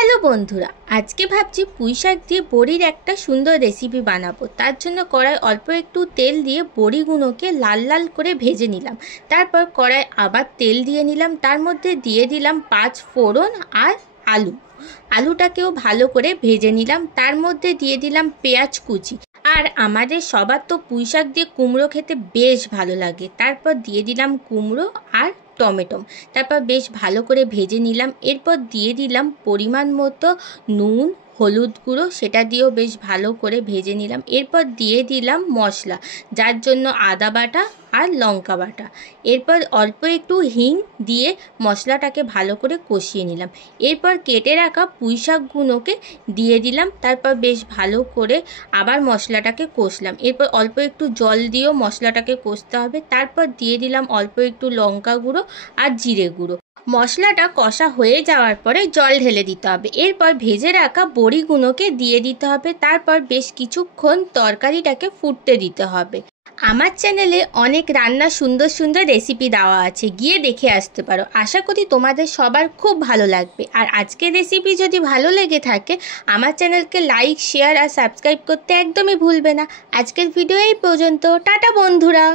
Hello বন্ধুরা, আজকে ভাবছি পুঁই শাক দিয়ে বড়ির একটা সুন্দর রেসিপি বানাবো। তার জন্য কড়াই অল্প একটু তেল দিয়ে বড়িগুলোকে লাল লাল করে ভেজে নিলাম। তারপর কড়াই আবার তেল দিয়ে নিলাম, তার মধ্যে দিয়ে দিলাম 5 ফোড়ন আর আলুটাকেও ভালো করে ভেজে নিলাম। তার মধ্যে দিয়ে দিলাম পেঁয়াজ কুচি। আর আমাদের সবার তো পুঁই শাক দিয়ে কুমড়ো খেতে বেশ ভালো লাগে। তারপর দিয়ে দিলাম কুমড়ো আর টমেটো। তারপর বেশ ভালো করে ভেজে নিলাম। এরপর দিয়ে দিলাম পরিমাণ মতো নুন, হলুদ গুঁড়ো, সেটা দিয়েও বেশ ভালো করে ভেজে নিলাম। এরপর দিয়ে দিলাম মশলা, যার জন্য আদা বাটা আর লঙ্কা বাটা। এরপর অল্প একটু হিং দিয়ে মশলাটাকে ভালো করে কষিয়ে নিলাম। এরপর কেটে রাখা পুঁই শাকগুলোকে দিয়ে দিলাম। তারপর বেশ ভালো করে আবার মশলাটাকে কষলাম। এরপর অল্প একটু জল দিয়েও মশলাটাকে কষতে হবে। তারপর দিয়ে দিলাম অল্প একটু লঙ্কা গুঁড়ো আর জিরে গুঁড়ো। মশলাটা কষা হয়ে যাওয়ার পরে জল ঢেলে দিতে হবে। এরপর ভেজে রাখা বড়িগুলোকে দিয়ে দিতে হবে। তারপর বেশ কিছুক্ষণ তরকারিটাকে ফুটতে দিতে হবে। আমার চ্যানেলে অনেক রান্নার সুন্দর সুন্দর রেসিপি দেওয়া আছে, গিয়ে দেখে আসতে পারো। আশা করি তোমাদের সবার খুব ভালো লাগবে। আর আজকের রেসিপি যদি ভালো লেগে থাকে, আমার চ্যানেলকে লাইক, শেয়ার আর সাবস্ক্রাইব করতে একদমই ভুলবে না। আজকের ভিডিও এই পর্যন্ত। টাটা বন্ধুরা।